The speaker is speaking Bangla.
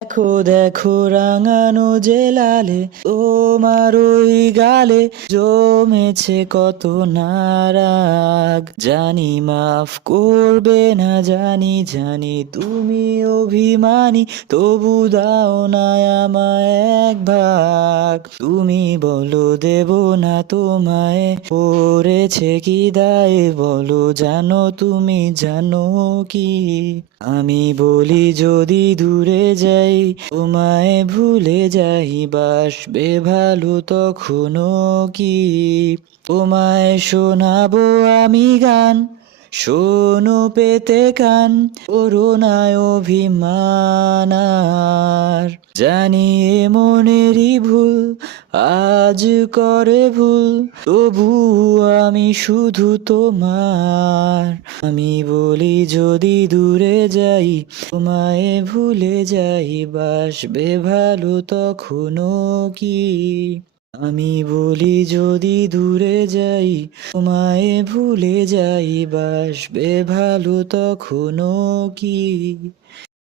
দেখো দেখো রাঙানো যে লালে তোমার ওই গালে জমেছে কত নারাগ। জানি মাফ করবে না, জানি জানি তুমি অভিমানী, তবু দাও না আমায় এক ভাগ। তুমি বলো দেব না তোমায়, পড়েছে কি দায়ে বলো, জানো তুমি জানো কি? আমি বলি যদি দূরে যাই, তোমায় ভুলে যাই, বাসবে ভালো তখনও কি? তোমায় শোনাবো আমি গান, শোনো পেতে কান, করুণায় অভিমান আর। জানি এ মনেরই ভুল, আজ করে ভুল, তবু আমি শুধু তোমার। আমি বলি যদি দূরে যাই, তোমায় ভুলে যাই, বাসবে ভালো তখনও কি? আমি বলি যদি দূরে যাই, তোমায় ভুলে যাই, বাসবে ভালো তখনও কি?